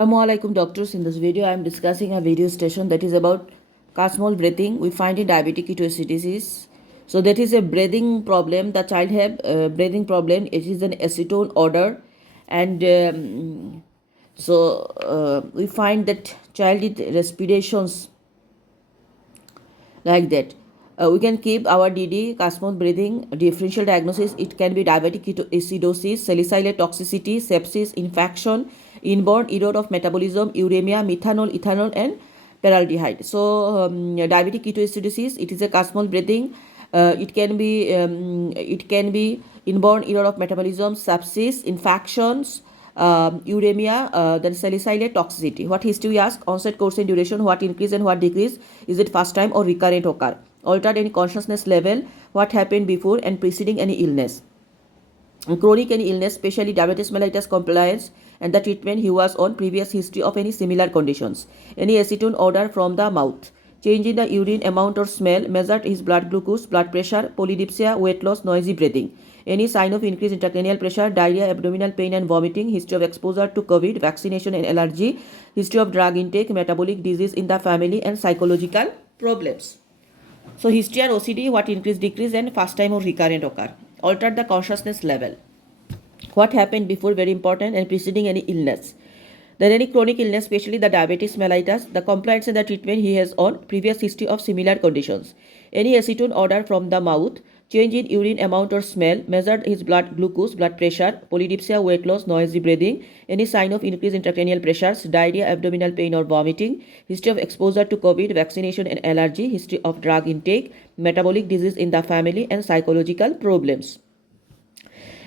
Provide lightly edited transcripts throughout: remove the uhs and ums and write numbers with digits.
Assalamualaikum doctors. In this video, I am discussing a video station that is about Kussmaul breathing. We find in diabetic ketoacidosis. So that is a breathing problem. The child have breathing problem. It is an acetone order, and we find that child with respirations like that. We can keep our DD, Kussmaul breathing, differential diagnosis. It can be diabetic ketoacidosis, salicylate toxicity, sepsis, infection, inborn error of metabolism, uremia, methanol, ethanol, and paraldehyde. So, diabetic ketoacidosis, it is a Kussmaul breathing. It can be inborn error of metabolism, sepsis, infections, uremia, then salicylate toxicity. What history we ask? Onset, course, and duration. What increase and what decrease? Is it first time or recurrent occur? Altered any consciousness level? What happened before and preceding any illness? Chronic any illness, especially diabetes mellitus compliance and the treatment he was on, previous history of any similar conditions. Any acetone odor from the mouth. Change in the urine amount or smell, measured his blood glucose, blood pressure, polydipsia, weight loss, noisy breathing. Any sign of increased intracranial pressure, diarrhea, abdominal pain and vomiting, history of exposure to COVID, vaccination and allergy, history of drug intake, metabolic disease in the family and psychological problems. So history and OCD, what increase, decrease and first time or recurrent occur. Altered the consciousness level. What happened before, very important, and preceding any illness. Then any chronic illness, especially the diabetes mellitus, the compliance and the treatment he has on, previous history of similar conditions. Any acetone odor from the mouth, change in urine amount or smell, measured his blood glucose, blood pressure, polydipsia, weight loss, noisy breathing, any sign of increased intracranial pressures, diarrhea, abdominal pain or vomiting, history of exposure to COVID, vaccination and allergy, history of drug intake, metabolic disease in the family and psychological problems.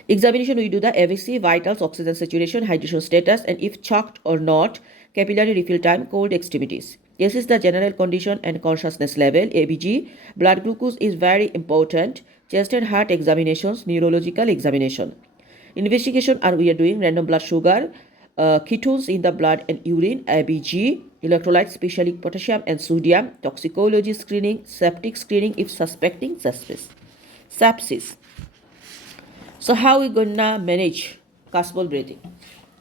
Examination, we do the AVC, vitals, oxygen saturation, hydration status, and if choked or not, capillary refill time, cold extremities. This is the general condition and consciousness level. ABG, blood glucose is very important. Chest and heart examinations, neurological examination. Investigation are we are doing random blood sugar, ketones in the blood and urine, ABG, electrolytes, especially potassium and sodium, toxicology screening, septic screening if suspecting sepsis. So how we gonna manage Kussmaul breathing?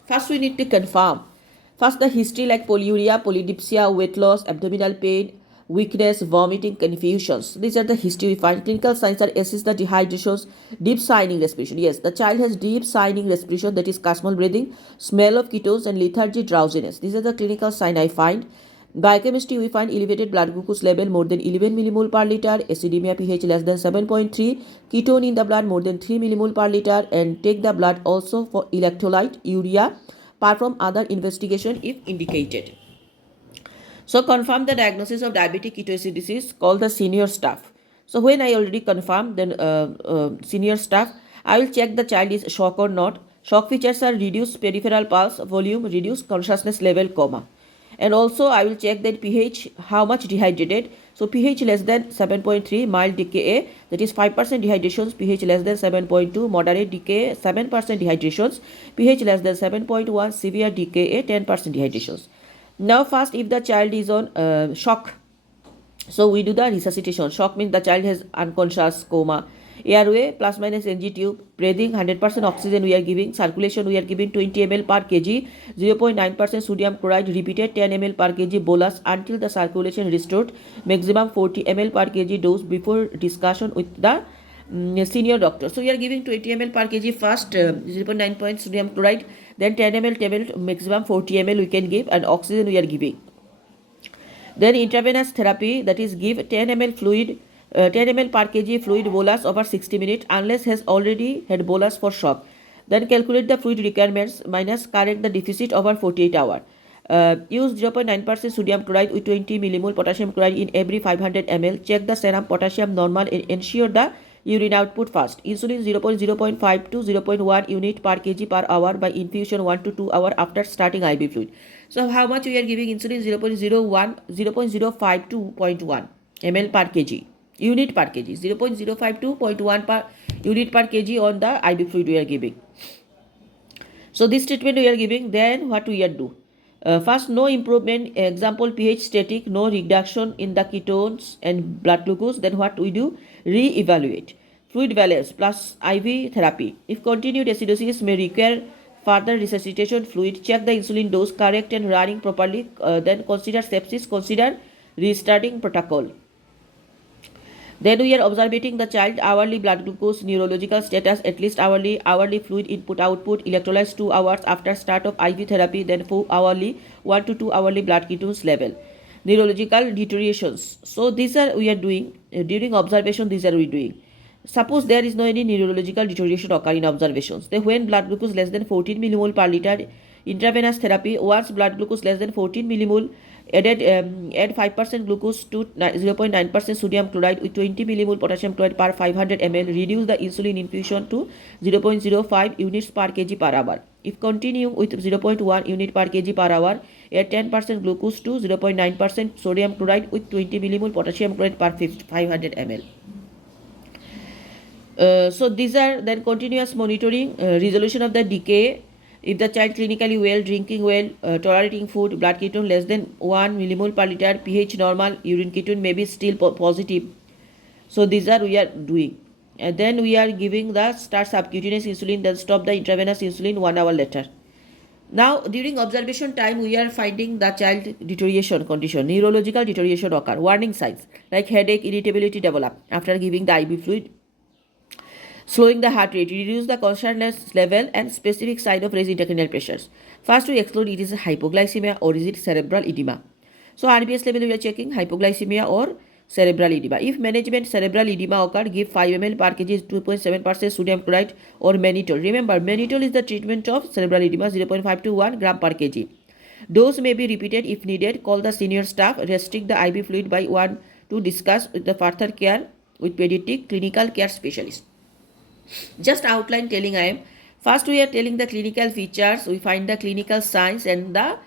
First we need to confirm. First the history like polyuria, polydipsia, weight loss, abdominal pain, weakness, vomiting, confusions. These are the history we find. Clinical signs are assist the dehydrations, deep sighing respiration. Yes, the child has deep sighing respiration, that is Kussmaul breathing, smell of ketones and lethargy, drowsiness. These are the clinical sign I find. Biochemistry, we find elevated blood glucose level more than 11 millimole per liter, acidemia pH less than 7.3, ketone in the blood more than 3 millimole per liter, and take the blood also for electrolyte, urea, perform other investigation if indicated. So confirm the diagnosis of diabetic ketoacidosis, call the senior staff. So when I already confirm, then senior staff, I will check the child is shock or not. Shock features are reduced peripheral pulse volume, reduced consciousness level, coma. And also I will check that pH, how much dehydrated. So pH less than 7.3, mild DKA, that is 5% dehydrations, pH less than 7.2, moderate DKA, 7% dehydrations, pH less than 7.1, severe DKA, 10% dehydrations. Now first, if the child is on shock, so we do the resuscitation. Shock means the child has unconscious, coma. Airway plus minus NG tube, breathing 100% oxygen we are giving, circulation we are giving 20 ml per kg, 0.9% sodium chloride repeated 10 ml per kg bolus until the circulation restored, maximum 40 ml per kg dose before discussion with the senior doctor. So we are giving 20 ml per kg first, 0.9 sodium chloride, then 10 ml maximum 40 ml we can give, and oxygen we are giving. Then intravenous therapy, that is give 10 ml fluid, 10 ml per kg fluid bolus over 60 minutes unless has already had bolus for shock. Then calculate the fluid requirements minus correct the deficit over 48 hours. Use 0.9% sodium chloride with 20 millimole potassium chloride in every 500 ml. Check the serum potassium normal and ensure the urine output fast. Insulin 0.5 to 0.1 unit per kg per hour by infusion 1 to 2 hours after starting IV fluid. So how much we are giving insulin? 0.05 to 0.1 ml per kg. Unit per kg. 0.05 to 0.1 per unit per kg on the IV fluid we are giving. So this treatment we are giving. Then what we are do? First, no improvement, example pH static, no reduction in the ketones and blood glucose. Then what we do? Re-evaluate. Fluid balance plus IV therapy. If continued acidosis may require further resuscitation fluid, check the insulin dose correct and running properly, then consider sepsis, consider restarting protocol. Then we are observing the child hourly blood glucose, neurological status, at least hourly fluid input output, electrolytes 2 hours after start of IV therapy, then 4 hourly 1 to 2 hourly blood ketones level. Neurological deteriorations. So these are we are doing during observation. These are we doing. Suppose there is no any neurological deterioration occur in observations. Then when blood glucose less than 14 millimole per liter, intravenous therapy. Once blood glucose less than 14 millimole, add 5% glucose to 0.9% sodium chloride with 20 millimole potassium chloride per 500 ml. Reduce the insulin infusion to 0.05 units per kg per hour. If continuing with 0.1 unit per kg per hour, add 10% glucose to 0.9% sodium chloride with 20 millimole potassium chloride per 500 ml. So these are then continuous monitoring, resolution of the decay. If the child clinically well, drinking well, tolerating food, blood ketone less than 1 millimole per liter, pH normal, urine ketone may be still positive. So these are we are doing. And then we are giving the start subcutaneous insulin, then stop the intravenous insulin 1 hour later. Now during observation time we are finding the child deterioration condition, neurological deterioration occur, warning signs like headache, irritability develop after giving the IV fluid, slowing the heart rate, reduce the consciousness level and specific sign of raised intracranial pressures. First we explore it is hypoglycemia or is it cerebral edema. So RBS level we are checking hypoglycemia or cerebral edema. If management cerebral edema occur, give 5 ml per kg 2.7% sodium chloride or mannitol. Remember, mannitol is the treatment of cerebral edema, 0.5 to 1 gram per kg. Dose may be repeated if needed. Call the senior staff. Restrict the IV fluid by 1 to discuss with the further care with pediatric clinical care specialist. Just outline telling I am. First we are telling the clinical features, we find the clinical signs and the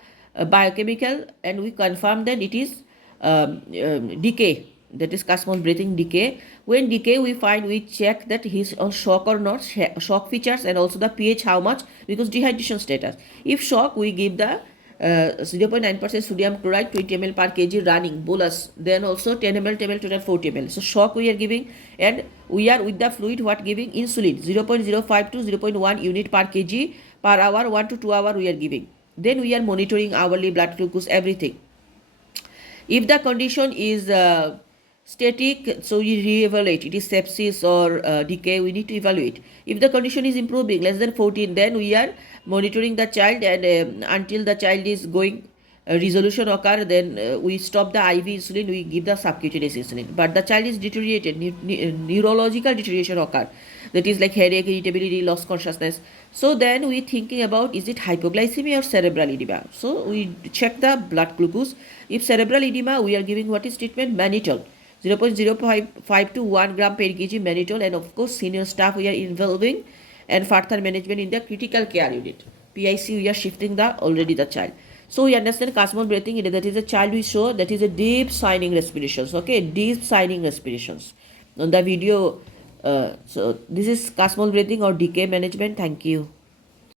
biochemical, and we confirm that it is decay, that is Kussmaul breathing decay. When decay we find, we check that he is on shock or not, shock features and also the pH how much, because dehydration status. If shock we give the 0.9% sodium chloride 20 ml per kg running bolus, then also 10 ml, 10 ml, total 40 ml. So shock we are giving, and we are with the fluid what giving insulin 0.05 to 0.1 unit per kg per hour, 1 to 2 hour we are giving. Then we are monitoring hourly blood glucose, everything. If the condition is static, so we re-evaluate, it is sepsis or decay, we need to evaluate. If the condition is improving less than 14, then we are monitoring the child, and until the child is going resolution occur, then we stop the IV insulin, we give the subcutaneous insulin. But the child is deteriorated, neurological deterioration occur, that is like headache, irritability, lost consciousness. So then we thinking about, is it hypoglycemia or cerebral edema? So we check the blood glucose. If cerebral edema, we are giving what is treatment? Mannitol, 0.05 to 1 gram per kg mannitol, and of course senior staff we are involving, and further management in the critical care unit. PIC we are shifting the already the child. So we understand Kussmaul breathing, that is a child we show, that is a deep signing respirations, okay, deep signing respirations on the video. So this is Kussmaul breathing or decay management. Thank you.